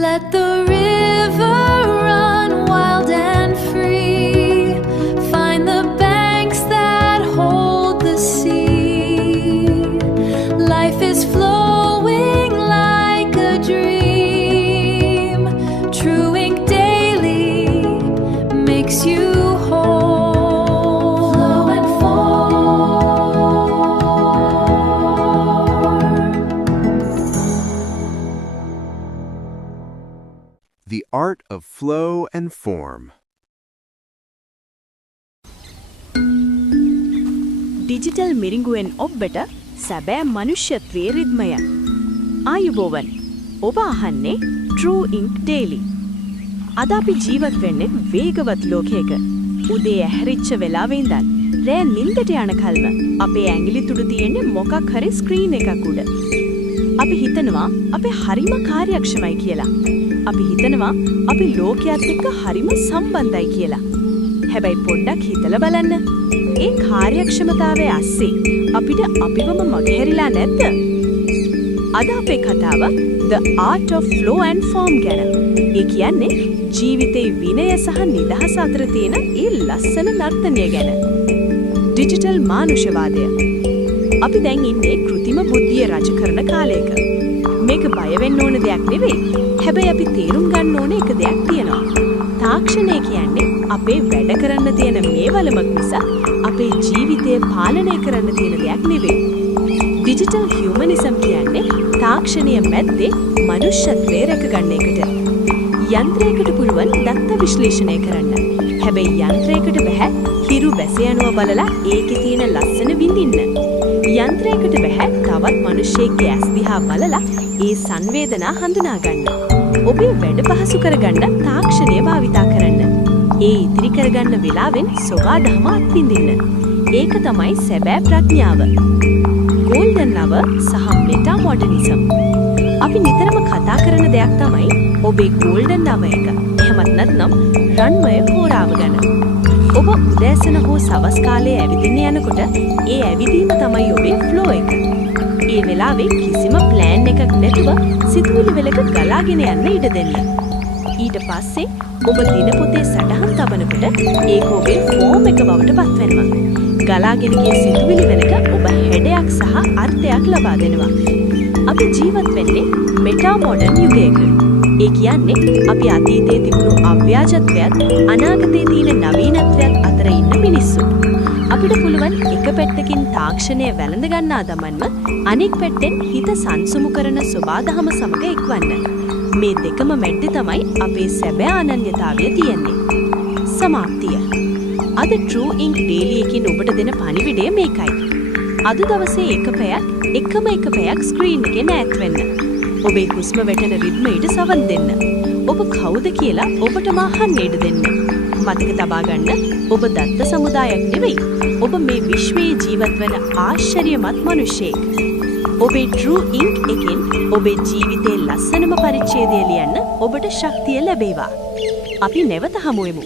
Let the river run wild and free. Find the banks that hold the sea. Life is flowing like a dream. True ink daily makes you whole. Flow and The Art of Flow and Form. Digital මිරිඟුවෙන් ඔබට සැබෑ මනුෂ්‍යත්වයේ රිද්මය. ආයුබෝවන්. ඔබ අහන්නේ True Ink Daily. අද අපි ජීවත් වෙන්නේ වේගවත් ලෝකයක. උදේ ඇහැරිච්ච වෙලාවෙ ඉඳන් රෑ නිින්දට යනකල්ම අපේ ඇඟිලි තුඩු තියෙන්නේ මොකක් හරි ස්ක්‍රීන් එකක් උඩ. අපි හිතනවා අපි හරිම කාර්යක්ෂමයි කියලා. අපි හිතනවා අපි ලෝකයේත් එක්ක හරිම සම්බන්ධයි කියලා. හැබැයි පොඩ්ඩක් හිතලා බලන්න. ඒ කාර්යක්ෂමතාවයේ ඇස්සේ අපිට අපිවම මගහැරිලා නැද්ද? අද අපේ කතාව The Art of Flow and Form ගැන. ඒ කියන්නේ ජීවිතේ විනය සහ නිදහස අතර තියෙන ඒ ලස්සන නර්තනය ගැන. ඩිජිටල් මානුෂවාදය. අපි දැන් ඉන්නේ කෘතිම බුද්ධිය රජ කරන කාලයක. මේක බය වෙන්න ඕන දෙයක් නෙවෙයි. හැබැයි අපි තේරුම් ගන්න ඕන එක දෙයක් තියෙනවා. තාක්ෂණය කියන්නේ අපේ වැඩ කරන්න තියෙන මේවලමක් මිසක් අපේ ජීවිතය පාලනය කරන්න තියෙන දෙයක් නෙවෙයි. ඩිජිටල් හියුමනිසම් කියන්නේ තාක්ෂණය මැද්දේ මනුෂ්‍යත්වය රැකගන්න එකට. යන්ත්‍රයකට පුළුවන් දත්ත විශ්ලේෂණය කරන්න. හැබැයි යන්ත්‍රයකට බෑ හිරු බැස යනවා බලලා ඒකේ තියෙන ලස්සන විඳින්න. යන්ත්‍රයකට බෑ තවත් මිනිහෙක්ගේ ඇස් දිහා බලලා ඒ සංවේදනා හඳුනා ගන්න. ඔබේ වැඩ පහසු කරගන්න තාක්ෂණය භාවිතා කරන්න. ඒ ඉදිරි කරගන්න වෙලාවෙන් සොබාදහම අත්විඳින්න. ඒක තමයි සැබෑ ප්‍රඥාව. ගෝල්ඩන් ලවර් සහ මෙටා මොඩර්නිසම්. අපි නිතරම කතා කරන දෙයක් තමයි ඔබේ ගෝල්ඩන් ලවර් එක. එහෙමත් නැත්නම් රන්මය හෝරාව ගැන. ඔබ උදෑසන හෝ සවස් කාලයේ ඇවිදින්න යනකොට ඒ ඇවිදීම තමයි ඔබේ ෆ්ලෝ එක. ඒ වෙලාවේ කිසිම ප්ලෑන් එකක් නැතුව සිතුවිලි වලක ගලාගෙන යන්න ඉඩ දෙන්න. ඊට පස්සේ ඔබ දිනපොතේ සටහන් තබනකොට ඒක ඔබේ ෆෝම් එක බවට පත් වෙනවා. ගලාගෙන ගිය සිතුවිලි වලක ඔබ හැඩයක් සහ අර්ථයක් ලබා දෙනවා. අපි ජීවත් වෙන්නේ මෙටා මොඩර්න් යුගයක. ඒ කියන්නේ අපි අතීතයේ තිබුණු අව්‍යාජත්වයත් අනාගතයේ තියෙන නවීනත්වයත් අතර ඉන්න මිනිස්සු. අපිට පුළුවන් එක පැත්තකින් තාක්ෂණය වැළඳ ගන්නා දමන්ම අනෙක් පැත්තෙන් හිත සංසුමු කරන සබාදහම සමග එක්වන්න. මේ දෙකම මැද්දේ තමයි අපේ සැබෑ අනන්‍යතාවය තියෙන්නේ. සමාප්තිය. අද True Ink Daily එකකින් ඔබට දෙන පණිවිඩය මේකයි. අද දවසේ එක පැයක් ස්ක්‍රීන් එකේ ඈත් වෙන්න. ඔබේ හුස්ම වැටෙන රිද්මයට සවන් දෙන්න. ඔබ කවුද කියලා ඔබටම අහන්න ඉඩ දෙන්න. මතක තබා ගන්න ඔබ දත්ත සමුදායක් නෙවෙයි. ඔබ මේ විශ්වයේ ජීවත් වන ආශ්චර්යමත් මිනිසෙක්. ඔබේ True Ink එකෙන් ඔබේ ජීවිතේ ලස්සනම පරිච්ඡේදය ලියන්න ඔබට ශක්තිය ලැබේවා. අපි නැවත හමු වෙමු.